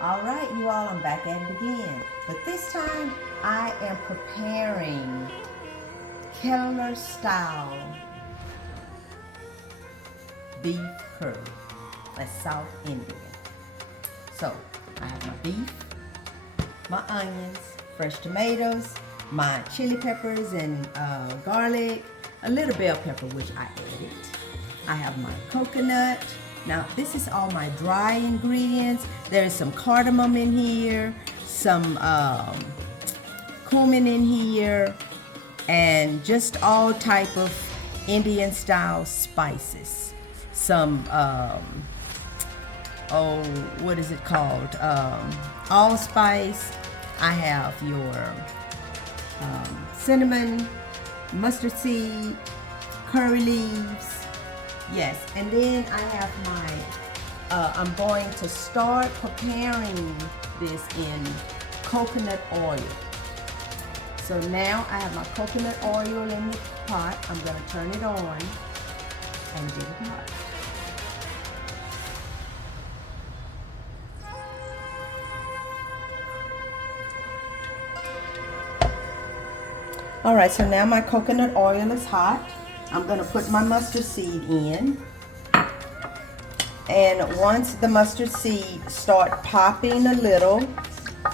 All right, you all, I'm back at it again. But this time I am preparing Kerala style beef curry. That's South Indian. So I have my beef, my onions, fresh tomatoes, my chili peppers and garlic, a little bell pepper, which I added. I have my coconut. Now, this is all my dry ingredients. There is some cardamom in here, some cumin in here, and just all type of Indian style spices. Some what is it called? Allspice. I have your cinnamon, mustard seed, curry leaves. Yes, and then I have my, I'm going to start preparing this in coconut oil. So now I have my coconut oil in the pot. I'm going to turn it on and get it hot. All right, so now my coconut oil is hot. I'm going to put my mustard seed in. And once the mustard seed start popping a little,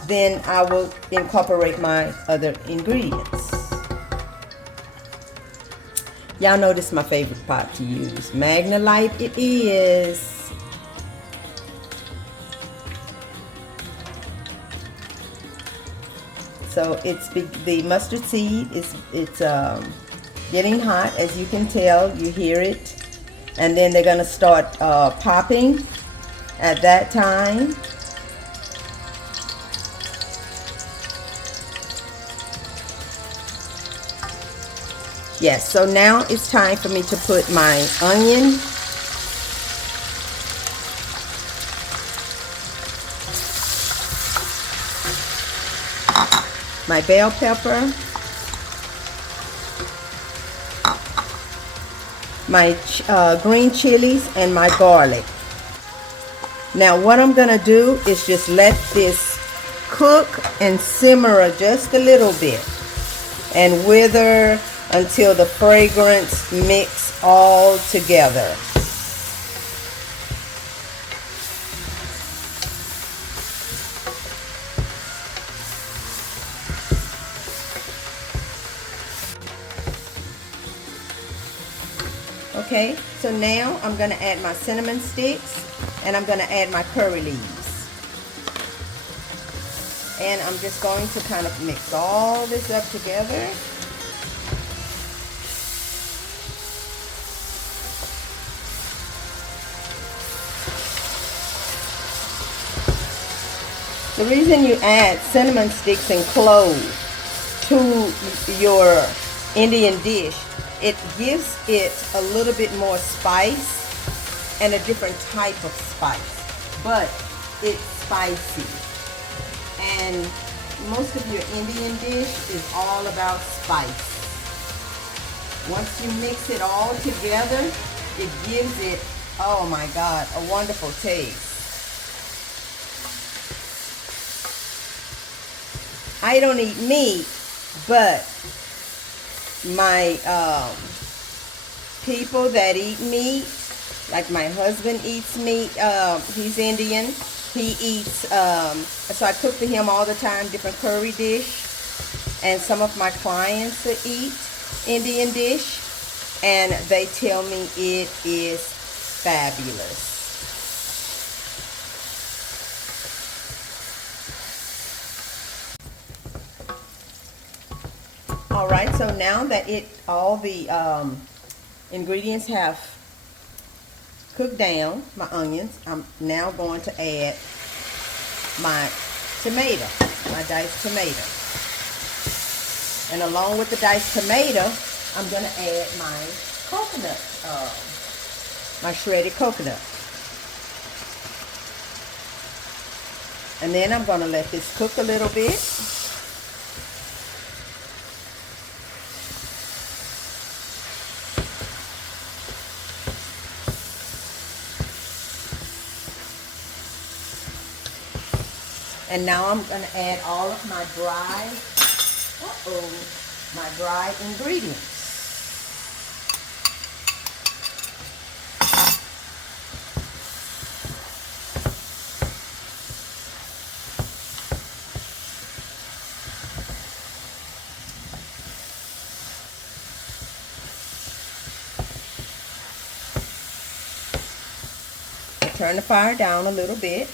then I will incorporate my other ingredients. Y'all know this is my favorite pot to use. Magnalite it is. So the mustard seed it's getting hot, as you can tell. You hear it, and then they're gonna start popping at that time. Yes, so now it's time for me to put my onion, my bell pepper, my green chilies, and my garlic. Now what I'm gonna do is just let this cook and simmer just a little bit and wither until the fragrance mix all together. Okay, so now I'm going to add my cinnamon sticks and I'm going to add my curry leaves. And I'm just going to kind of mix all this up together. The reason you add cinnamon sticks and cloves to your Indian dish, it gives it a little bit more spice and a different type of spice, but it's spicy. And most of your Indian dish is all about spice. Once you mix it all together, it gives it, oh my God, a wonderful taste. I don't eat meat, but my people that eat meat, like my husband eats meat, he's Indian, he eats, so I cook for him all the time, different curry dish, and some of my clients that eat Indian dish, and they tell me it is fabulous. All right, so now that all the ingredients have cooked down, my onions, I'm now going to add my tomato, my diced tomato. And along with the diced tomato, I'm going to add my coconut, my shredded coconut. And then I'm going to let this cook a little bit. And now I'm going to add all of my dry ingredients. Turn the fire down a little bit.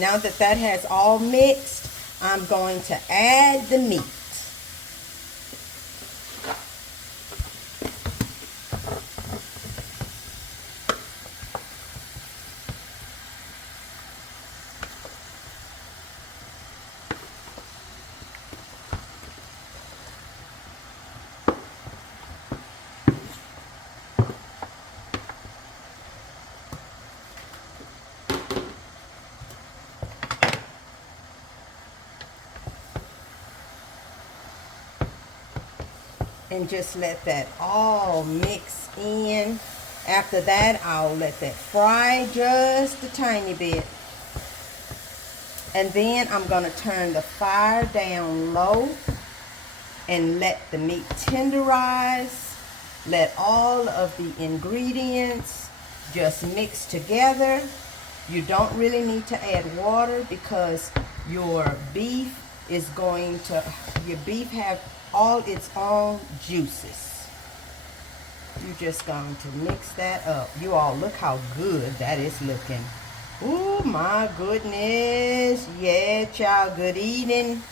Now that that has all mixed, I'm going to add the meat. And just let that all mix in. After that, I'll let that fry just a tiny bit. And then I'm going to turn the fire down low and let the meat tenderize. Let all of the ingredients just mix together. You don't really need to add water because your beef have all its own juices. You're just going to mix that up. You all look how good that is looking. Oh my goodness. Yeah, child, good eating.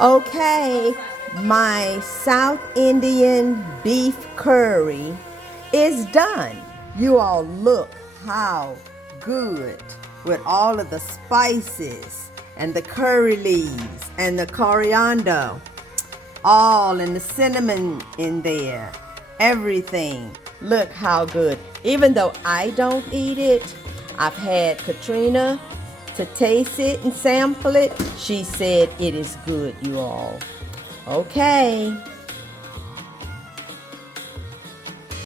Okay, my South Indian beef curry is done. You all look how good with all of the spices and the curry leaves and the coriander, all and the cinnamon in there, everything. Look how good. Even though I don't eat it, I've had Katrina to taste it and sample it. She said it is good, you all. Okay.